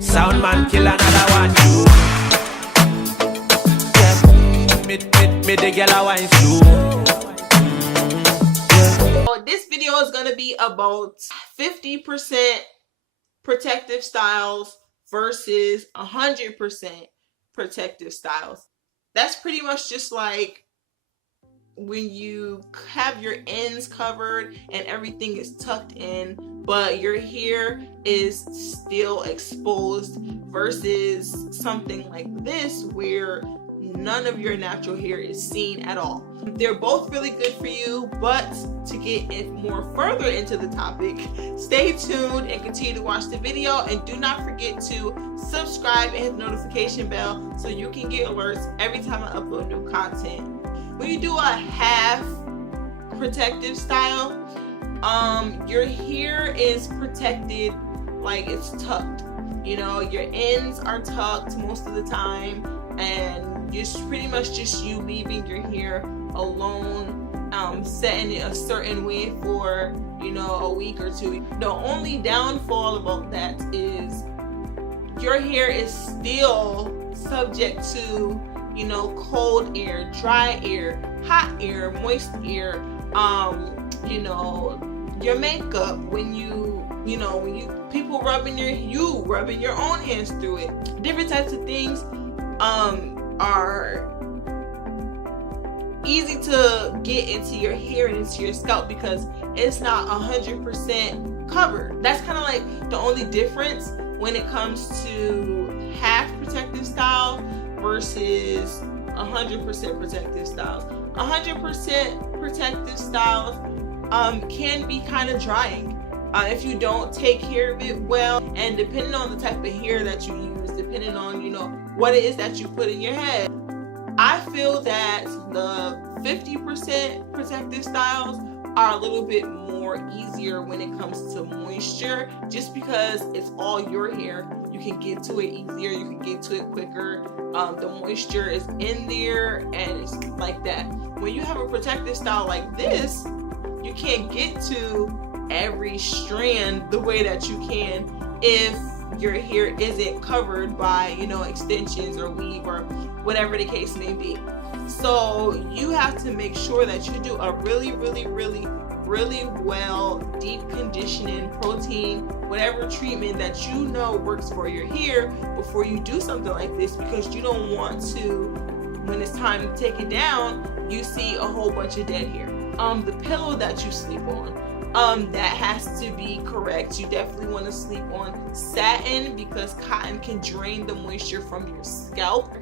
Sound man kill another one. Me the girl I wine slow. So this video is gonna be about 50% protective styles versus 100% protective styles. That's pretty much just like when you have your ends covered and everything is tucked in, but your hair is still exposed, versus something like this where none of your natural hair is seen at all. They're both really good for you, but to get it more further into the topic, stay tuned and continue to watch the video, and do not forget to subscribe and hit the notification bell so you can get alerts every time I upload new content. When you do a half protective style, your hair is protected, like it's tucked. You know, your ends are tucked most of the time, and it's pretty much just you leaving your hair alone, setting it a certain way for, you know, a week or two. The only downfall about that is your hair is still subject to, you know, cold air, dry air, hot air, moist air, you know, your makeup, when people rubbing your own hands through it. Different types of things are easy to get into your hair and into your scalp because it's not 100% covered. That's kind of like the only difference when it comes to half protective style versus 100% protective styles. 100% protective styles can be kind of drying if you don't take care of it well, and depending on the type of hair that you use, depending on, you know, what it is that you put in your head. I feel that the 50% protective styles are a little bit more easier when it comes to moisture, just because it's all your hair. You can get to it easier, you can get to it quicker. The moisture is in there, and it's like that. When you have a protective style like this, you can't get to every strand the way that you can if your hair isn't covered by, you know, extensions or weave or whatever the case may be. So you have to make sure that you do a really well deep conditioning, protein, whatever treatment that you know works for your hair before you do something like this, because you don't want to, when it's time to take it down, you see a whole bunch of dead hair. The pillow that you sleep on, that has to be correct. You definitely want to sleep on satin because cotton can drain the moisture from your scalp.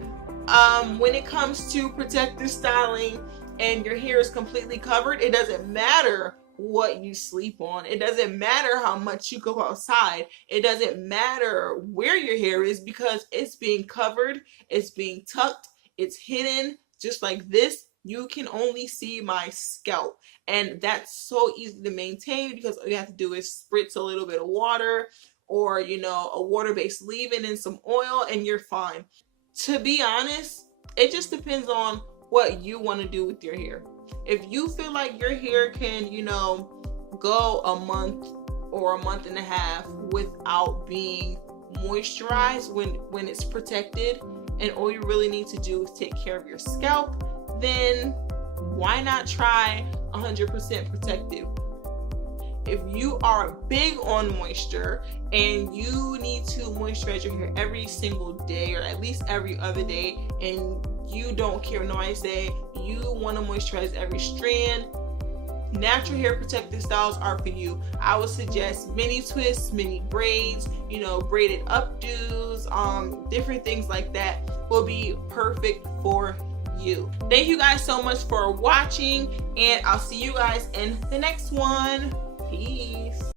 When it comes to protective styling and your hair is completely covered, it doesn't matter what you sleep on. It doesn't matter how much you go outside. It doesn't matter where your hair is, because it's being covered, it's being tucked, it's hidden. Just like this, you can only see my scalp, and that's so easy to maintain because all you have to do is spritz a little bit of water, or, you know, a water-based leave-in and some oil, and you're fine. To be honest, it just depends on what you want to do with your hair. If you feel like your hair can, you know, go a month or a month and a half without being moisturized when it's protected, and all you really need to do is take care of your scalp, then why not try 100% protective? If you are big on moisture and you need to moisturize your hair every single day or at least every other day, and you don't care, no, I say you want to moisturize every strand, natural hair protective styles are for you. I would suggest mini twists, mini braids, you know, braided updos, different things like that will be perfect for you. Thank you guys so much for watching, and I'll see you guys in the next one. Peace.